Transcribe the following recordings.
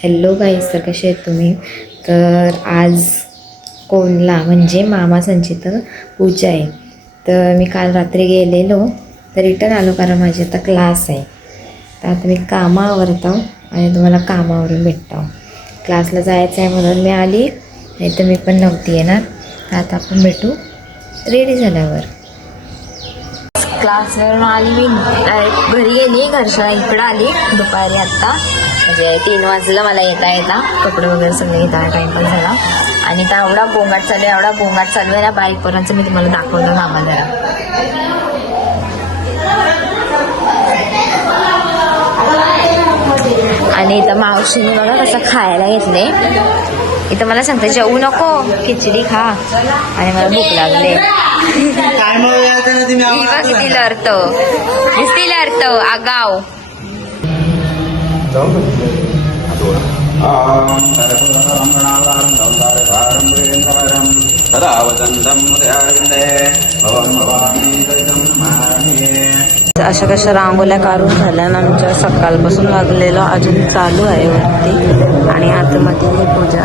Hello गाईस, तर कसे आहेत तुम्ही? तर आज कोणला म्हणजे मामा संचित पूजा आहे. तर मी काल रात्री गेलेलो तर रिटर्न आलो कारण माझी आता क्लास आहे. तर आता मी कामावरतो आणि तुम्हाला कामावरून भेटतो. क्लासला जायचं आहे म्हणून मी आली, नाही तर मी पण नव्हती येणार. तर आता आपण भेटू रेडी झाल्यावर. क्लासवरून आली मी, घरी गेली, घरच्या इकडं आली दुपारी. आत्ता म्हणजे 3 वाजलं मला येता कपडे वगैरे सगळे येताना टाईमपास झाला. आणि त्या एवढा गोंगाट चालू आहे ना बाईकपर्यंत. मी तुम्हाला दाखवलं मामा जरा. आणि इथं मावशीने बघा कसं खायला घेतले. इथं मला सांगते जेवू नको, खिचडी खा, आणि मला भूक लागले. किती लढतो आगाव. अशा कशा रांगोळ्या काढून झाल्या ना. आमच्या सकाळपासून लागलेलं अजून चालू आहे वरती. आणि आतमध्ये पूजा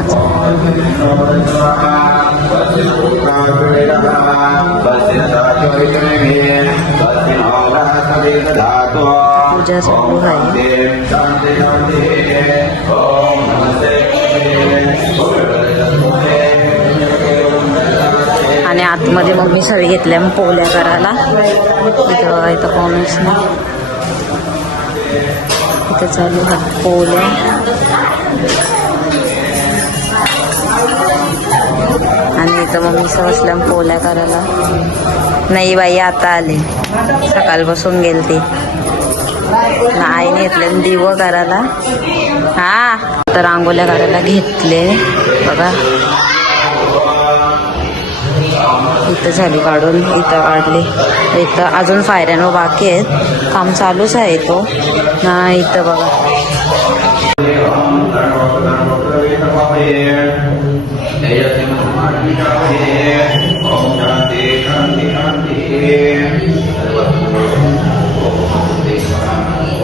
पूजा चालू आहे. आणि आतमध्ये मग मी सगळी घेतल्या पोळ्या करायला. इथं कॉमेंट्स नाही, इथं चालू आहे पोळ्या. आणि इथं मम्मी बसल्या पोळ्या करायला. नाही बाई आता आले, सकाळपासून गेलते. आईने घेतले दिवं करायला. हा तर रांगोळ्या काढायला घेतले बघा. इथं झाली काढून, इथं काढली. इथं अजून फायऱ्यांवर बाकी आहेत, काम चालूच आहे तो ना. इथं बघा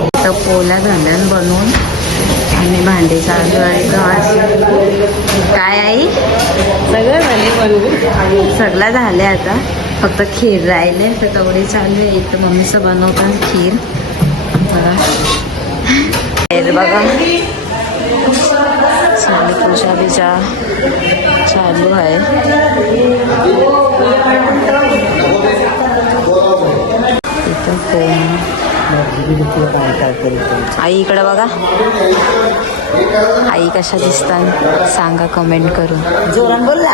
इथं पोळ्या झाल्या बनवून आणि भांडी चालू आहे. काय आई सगळं झाले बनवून, सगळं झाले. आता फक्त खीर राहिले तर तेवढी चालू आहे. इथं मम्मीचं बनवतात खीर बघा. बघा चालू पूजा बिजा चालू आहे. इथं आई इकडे बघा. आई कशा दिसतात सांगा कमेंट करून. जोरान बोलला.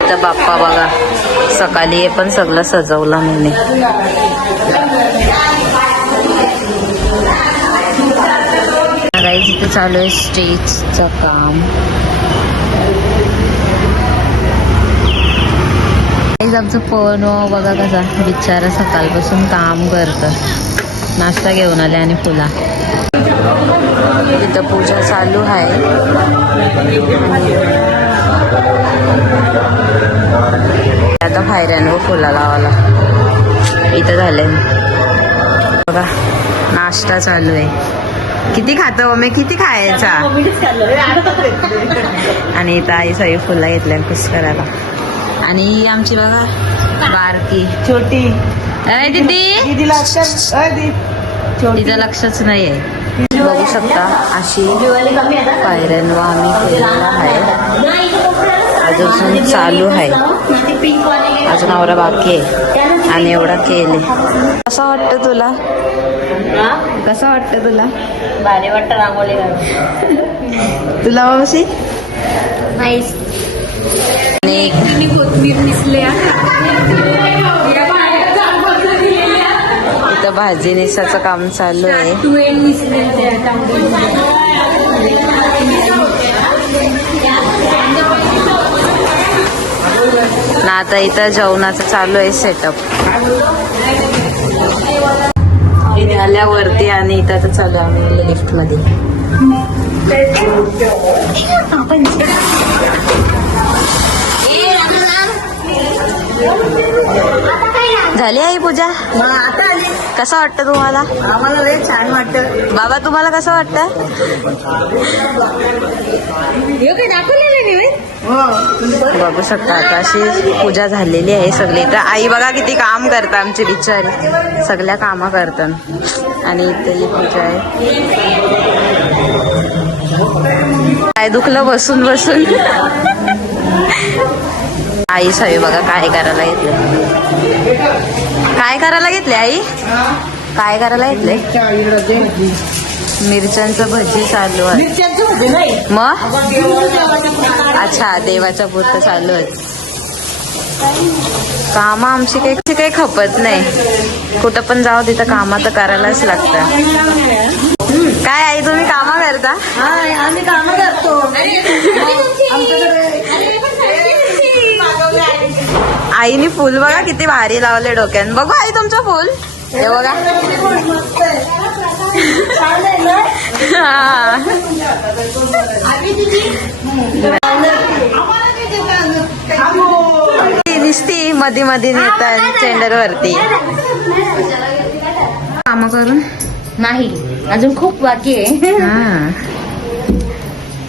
तर बाप्पा बघा सकाळी पण सगळं सजवला मी. इथे चालू आहे स्टेजचं काम. आमचं पण बघा कसा बिचारा सकाळपासून काम करतं. नाश्ता घेऊन आले आणि फुला. इथं पूजा चालू आहे. आता फायऱ्यांवर फुला लावायला इथं झालंय बघा. नाश्ता चालू आहे. किती खातो मी, किती खायचा. आणि इथं आई सगळी फुलं घेतल्या खुश करायला. आणि आमची बघा बारकी छोटी दीदी, तिचं लक्षच नाही आहे. बघू शकता अशी पायऱ्यांवर आम्ही केलेला आहे. अजून चालू आहे, अजून आवरा बाकी आहे. आणि एवढा केले. कसं वाटतं तुला, कसं वाटतं तुला? भारी वाटतं रांगोळी तुला मावशी. आणि कोथमीर दिसल्या इथं भाजी निसाचं काम चालू आहे. ना आता इथं जेवणाचं चालू आहे सेटअप. इथे आल्यावरती आणि इथं आता चालू आहे लिफ्ट मध्ये. झाली आई पूजा? आता आली. कसं वाटतं तुम्हाला? आम्हाला लय छान वाटतं. बाबा तुम्हाला कसं वाटतं? बघू शकता आता अशी पूजा झालेली आहे सगळी. तर आई बघा किती काम करतात आमची बिचारी, सगळ्या कामं करतात. आणि इथे ही पूजा आहे. काय दुखलं बसून बसून. आई सवी बघा काय करायला घेतले. काय करायला घेतले आई? काय करायला घेतले? मिरच्यांचं भजी चालू आहे. मग अच्छा देवाच्या पुरतं चालू आहे. कामं आमची काही खपत नाही. कुठं पण जाऊ तिथं कामं तर करायलाच लागतं. काय आई तुम्ही कामं करता? आम्ही काम करतो. आईने फुल बघा किती भारी लावले डोक्यात. बघू आई तुमचं फुल हे बघा. हा. दिसती मध्ये मध्ये नेतात चेंडर वरती. काम करून नाही अजून खूप बाकी आहे. हा.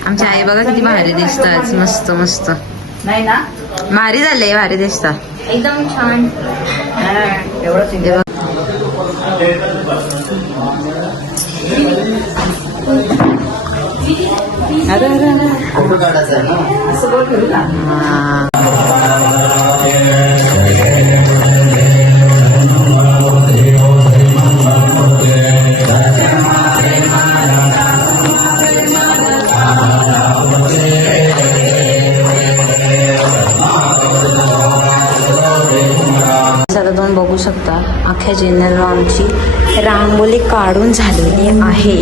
आमची आई बघा किती भारी दिसतात. मस्त मस्त नाही ना भारी झाले, भारी दिसतात एकदम छान. एवढं असं बोल करू ना. आता तुम्ही बघू शकता अख्ख्या जिन्नरला आमची रांगोळी काढून झालेली आहे.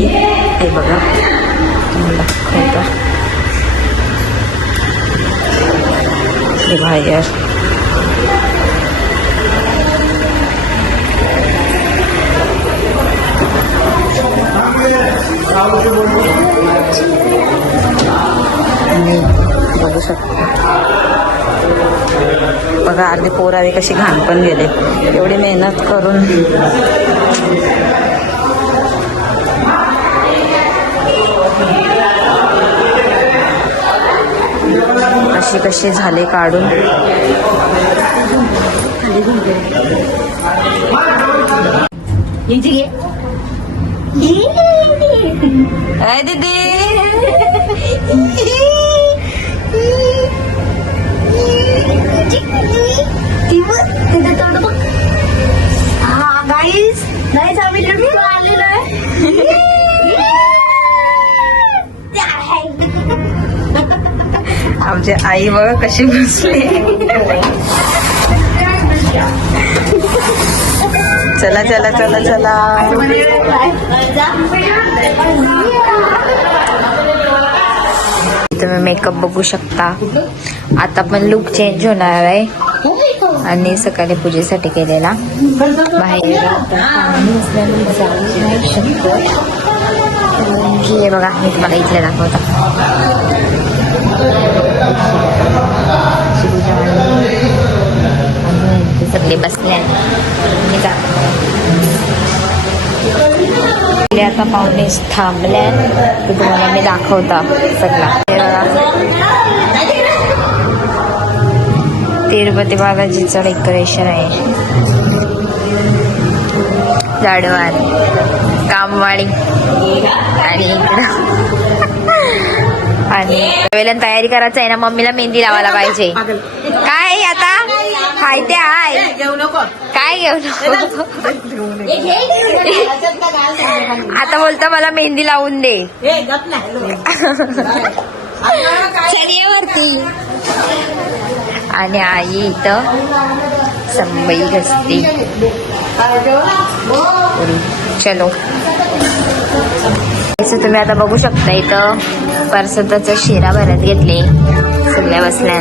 हे बघा तुम्हाला दाखवतो. हे बाहेर बघू शकता. बघा अर्धे पोरावे कशी घाण पण गेले. एवढी मेहनत करून अशी कशी झाले काढून. अय दीदी आम्ही लिफ्ट आलेलो आहे. आमची आई बघा कशी बसली. चला चला चला चला. तुम्ही मेकअप बघू शकता. आता पण लुक चेंज होणार आहे आणि सकाळी पूजेसाठी केलेला. बाहेर हे बघा मी तुम्हाला इथले दाखवता. सगळे बसले आता पाहुणे थांबल्या. ते तुम्हाला मी दाखवता सगळा. तिरुपती बालाजीचं डेकोरेशन आहे. झाडवार कामवाडी आणि आणि वेळेला तयारी करायचं आहे ना. मम्मीला मेहंदी लावायला पाहिजे. काय आता खायते आहे काय घेऊ नको. आता बोलता मला मेहंदी लावून दे. वरती आणि आई इथं संबई घसते. चलो तुम्ही आता बघू शकता. इथं परसताचा शिरा भरत घेतले. सगळ्या बसल्या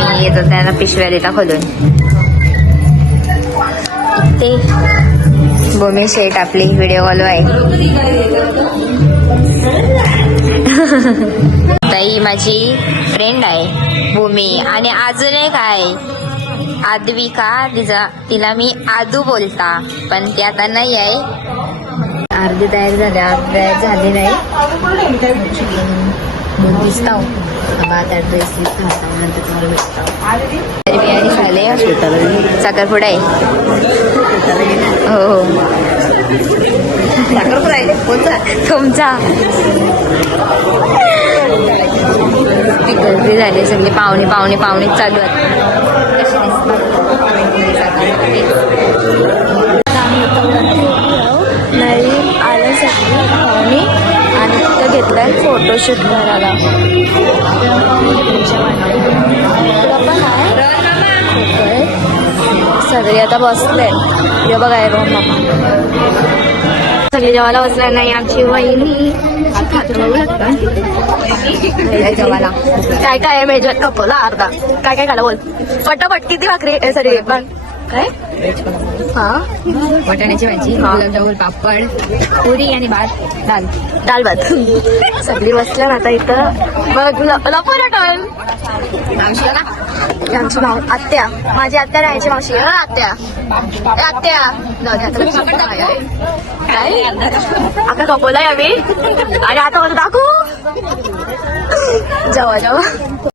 मम्मी येतात त्यांना पिशव्या देता खोलून. इथे भूमी शेट आपली व्हिडिओ कॉल आहे. ताई माझी फ्रेंड आहे भूमी. आणि अजून एक आहे आद्विका, तिला मी आदू बोलता, पण ती आता नाही आहे. अर्धी तयार झाली, अर्धी झाली नाही. दिसता आता ड्रेस नंतर तुम्हाला भेटतो. तरी बिर्याणी झाले, साखरपुडा आहे. हो हो साखरपुडा आहे तुमचा. गर्दी झाली, सगळे पाहुणे पाहुणे पाहुणेच चालू आहेत. नाही आलं सगळे पाहुणे आणि तिथं घेतलाय फोटोशूट करायला. सगळे आता बसले. हे बघा हे बघा सगळे जेवायला बसले नाही. आमची वहिनी जेवायला काय काय आहे मेजर कपला अर्धा काय काय खाला बोल पटापट. किती भाकरी सॉरी पण काय हा वाटाण्याची भाजी, गुलाबजामुन, पापड, पुरी आणि भात, दाल भात. सगळी बसल्या ना आता इथं. मग लपवलं आमची भाऊ आत्या, माझी आत्या राहायची मावशी. आत्या आत्या काय आता कपवलाय आम्ही आणि आता मला दाखवू. जेव्हा